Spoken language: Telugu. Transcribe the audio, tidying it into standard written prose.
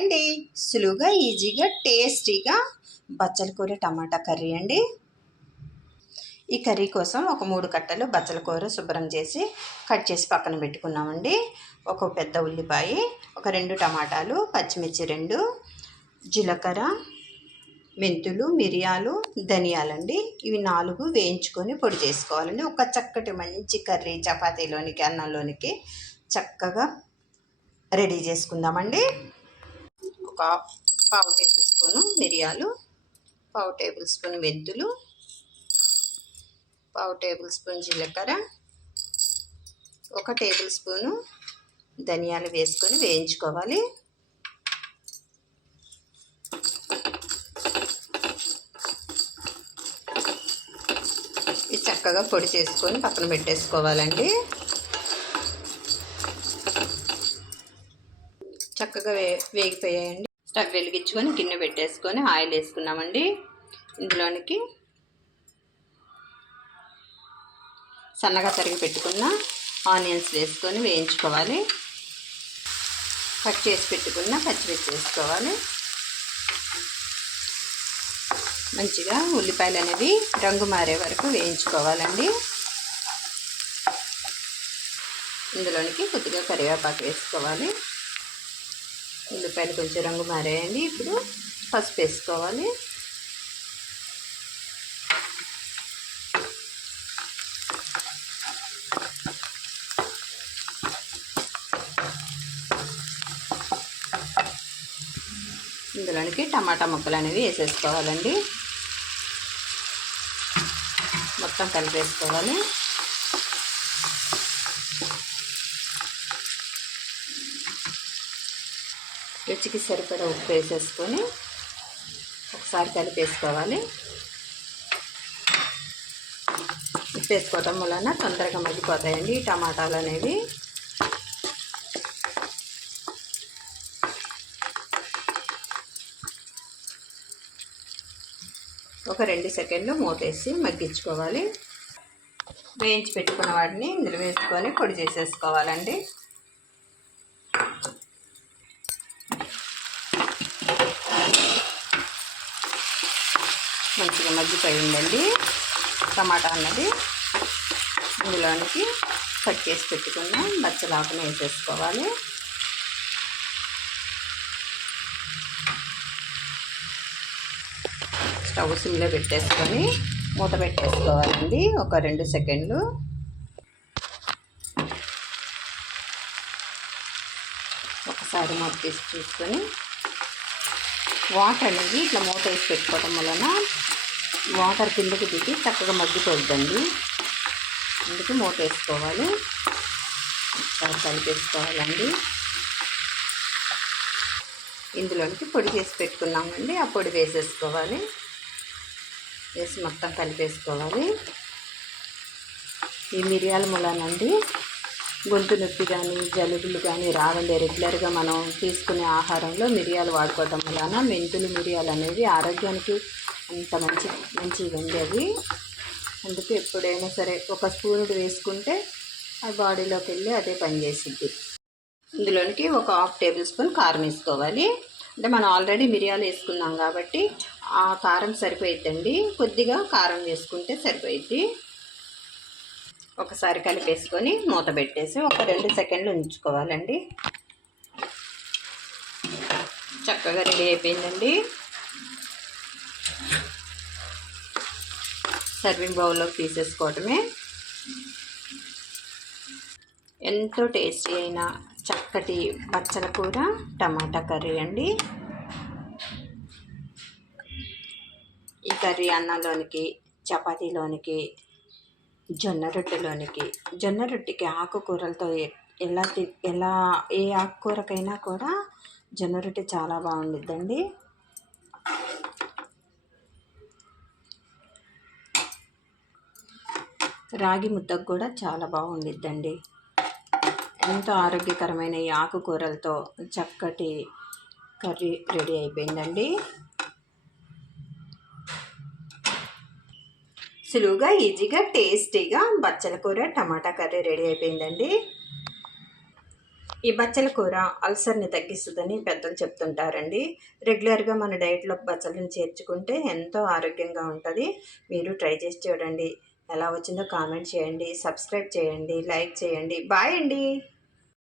అండి సులువుగా ఈజీగా టేస్టీగా బచ్చల కూర టమాటా కర్రీ అండి. ఈ కర్రీ కోసం ఒక 3 కట్టలు బచ్చల కూర శుభ్రం చేసి కట్ చేసి పక్కన పెట్టుకున్నామండి. ఒక పెద్ద ఉల్లిపాయ, ఒక 2 టమాటాలు, పచ్చిమిర్చి 2, జీలకర్ర, మెంతులు, మిరియాలు, ధనియాలండి. ఇవి 4 వేయించుకొని పొడి చేసుకోవాలండి. ఒక చక్కటి మంచి కర్రీ చపాతీలోనికి అన్నంలోనికి చక్కగా రెడీ చేసుకుందామండి. ఒక పావు టేబుల్ స్పూను మిరియాలు, పావు టేబుల్ స్పూన్ మెంతులు, పావు టేబుల్ స్పూన్ జీలకర్ర, ఒక టేబుల్ స్పూను ధనియాలు వేసుకొని వేయించుకోవాలి. ఇది చక్కగా పొడి చేసుకొని పక్కన పెట్టేసుకోవాలండి. చక్కగా వేగిపోయాయండి. స్టవ్ వెలిగించుకొని గిన్నె పెట్టేసుకొని ఆయిల్ వేసుకున్నామండి. ఇందులోనికి సన్నగా తరిగి పెట్టుకున్న ఆనియన్స్ వేసుకొని వేయించుకోవాలి. కట్ చేసి పెట్టుకున్న పచ్చిమిర్చి వేసుకోవాలి. మంచిగా ఉల్లిపాయలు అనేవి రంగు మారే వరకు వేయించుకోవాలండి. ఇందులోనికి కొద్దిగా కరివేపాకు వేసుకోవాలి. ఉల్లిపాయలు కొంచెం రంగు మారాయండి. ఇప్పుడు పసుపు వేసుకోవాలి. ఇందులోనికి టమాటా ముక్కలు అనేవి వేసేసుకోవాలండి. మొత్తం కలిపేసుకోవాలి. రుచికి సరిపడా ఉప్పు వేసేసుకొని ఒకసారి కలిపేసుకోవాలి. ఉప్పు వేసుకోవటం వలన తొందరగా మగ్గిపోతాయండి ఈ టమాటాలు అనేవి. ఒక 2 సెకండ్లు మూతేసి మగ్గించుకోవాలి. వేయించి పెట్టుకున్న వాటిని ఇందులో వేసుకొని పొడి చేసేసుకోవాలండి. మంచిగా మగ్గిపోయిందండి టమాటా అన్నది. ఇందులోనికి కట్ చేసి పెట్టుకున్న బచ్చలాకుని వేసేసుకోవాలి. స్టవ్ సిమ్లో పెట్టేసుకొని మూత పెట్టేసుకోవాలండి. ఒక 2 సెకండ్లు. ఒకసారి మూత తీసి చూసుకొని వాటర్ అనేది ఇట్లా మూత వేసి పెట్టుకోవడం వలన వాటర్ కిందకి దిగి చక్కగా మగ్గిపోద్దండి. అందుకే మూత వేసుకోవాలి. ఒకసారి కలిపేసుకోవాలండి. ఇందులోనికి పొడి చేసి పెట్టుకున్నామండి. ఆ పొడి వేసేసుకోవాలి. వేసి మొత్తం కలిపేసుకోవాలి. ఈ మిరియాల మూలనండి గొంతు నొప్పి కానీ జలుబులు కానీ రావండి. రెగ్యులర్గా మనం తీసుకునే ఆహారంలో మిరియాలు వాడుకోవడం వలన మెంతులు మిరియాలు అనేవి ఆరోగ్యానికి అంత మంచివండి అవి. అందుకే ఎప్పుడైనా సరే ఒక స్పూనుడు వేసుకుంటే ఆ బాడీలోకి వెళ్ళి అదే పనిచేసిద్ది. ఇందులోనికి ఒక 1/2 టేబుల్ స్పూన్ కారం వేసుకోవాలి. అంటే మనం ఆల్రెడీ మిరియాలు వేసుకున్నాం కాబట్టి ఆ కారం సరిపోయిద్దండి. కొద్దిగా కారం వేసుకుంటే సరిపోయిద్ది. ఒకసారి కలిపేసుకొని మూత పెట్టేసి ఒక 2 సెకండ్లు ఉంచుకోవాలండి. చక్కగా రెడీ అయిపోయిందండి. సర్వింగ్ బౌల్లోకి తీసేసుకోవటమే. ఎంతో టేస్టీ అయిన చక్కటి బచ్చల కూర టమాటా కర్రీ అండి. ఈ కర్రీ అన్నంలోనికి, చపాతీలోనికి, జొన్న రొట్టెకి ఆకుకూరలతో ఎలా ఏ ఆకుకూరకైనా కూడా జొన్న రొట్టె చాలా బాగుండిద్దండి. రాగి ముద్దకు కూడా చాలా బాగుండిద్దండి. ఎంతో ఆరోగ్యకరమైన ఈ ఆకుకూరలతో చక్కటి కర్రీ రెడీ అయిపోయిందండి. సులువుగా ఈజీగా టేస్టీగా బచ్చల కూర టమాటా కర్రీ రెడీ అయిపోయిందండి. ఈ బచ్చల కూర అల్సర్ని తగ్గిస్తుందని పెద్దలు చెప్తుంటారండి. రెగ్యులర్గా మన డైట్లో బచ్చలను చేర్చుకుంటే ఎంతో ఆరోగ్యంగా ఉంటుంది. మీరు ట్రై చేసి చూడండి. ఎలా వచ్చిందో కామెంట్ చేయండి, సబ్స్క్రైబ్ చేయండి, లైక్ చేయండి. బాయ్ అండి.